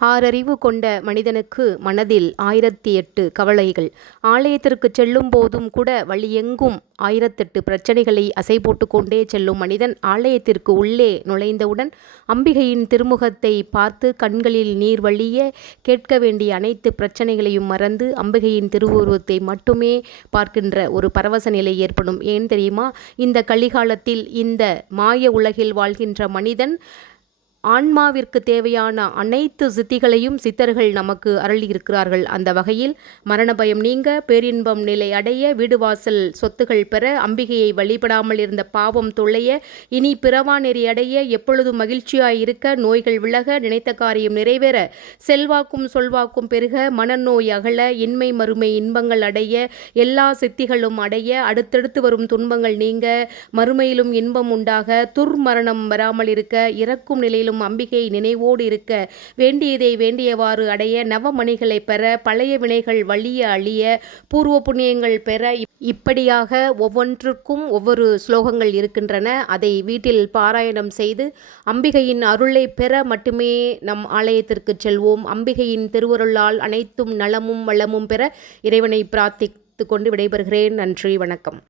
ஆறறிவு கொண்ட மனிதனுக்கு மனதில் ஆயிரத்தி எட்டு கவலைகள். ஆலயத்திற்கு செல்லும் போதும் கூட வழியெங்கும் ஆயிரத்தெட்டு பிரச்சனைகளை அசை போட்டுக்கொண்டே செல்லும் மனிதன் ஆலயத்திற்கு உள்ளே நுழைந்தவுடன் அம்பிகையின் திருமுகத்தை பார்த்து கண்களில் நீர் வழிய கேட்க வேண்டிய அனைத்து பிரச்சனைகளையும் மறந்து அம்பிகையின் திருவுருவத்தை மட்டுமே பார்க்கின்ற ஒரு பரவச நிலை ஏற்படும். ஏன் தெரியுமா? இந்த கலிகாலத்தில் இந்த மாய உலகில் வாழ்கின்ற மனிதன் ஆன்மாவிற்கு தேவையான அனைத்து சித்திகளையும் சித்தர்கள் நமக்கு அருளியிருக்கிறார்கள். அந்த வகையில் மரண பயம் நீங்க பேரின்பம் நிலை அடைய வீடு வாசல் சொத்துகள் பெற அம்பிகையை வழிபடாமல் இருந்த பாவம் தொல்லைய இனி பிறவா நெறி அடைய எப்பொழுதும் மகிழ்ச்சியாய் இருக்க நோய்கள் விலக நினைத்த காரியம் நிறைவேற செல்வாக்கும் சொல்வாக்கும் பெருக மனநோய் அகல இன்மை மறுமை இன்பங்கள் அடைய எல்லா சித்திகளும் அடைய அடுத்தடுத்து வரும் துன்பங்கள் நீங்க மறுமையிலும் இன்பம் உண்டாக துர்மரணம் வராமல் இருக்க இறக்கும் நிலையிலும் மேலும் அம்பிகை நினைவோடு இருக்க வேண்டியதை வேண்டியவாறு அடைய நவமணிகளை பெற பழைய வினைகள் வழிய அழிய பூர்வ புண்ணியங்கள் பெற இப்படியாக ஒவ்வொன்றுக்கும் ஒவ்வொரு ஸ்லோகங்கள் இருக்கின்றன. அதை வீட்டில் பாராயணம் செய்து அம்பிகையின் அருளை பெற மட்டுமே நம் ஆலயத்திற்கு செல்வோம். அம்பிகையின் திருவருளால் அனைத்தும் நலமும் வளமும் பெற இறைவனை பிரார்த்தித்து கொண்டு விடைபெறுகிறேன். நன்றி வணக்கம்.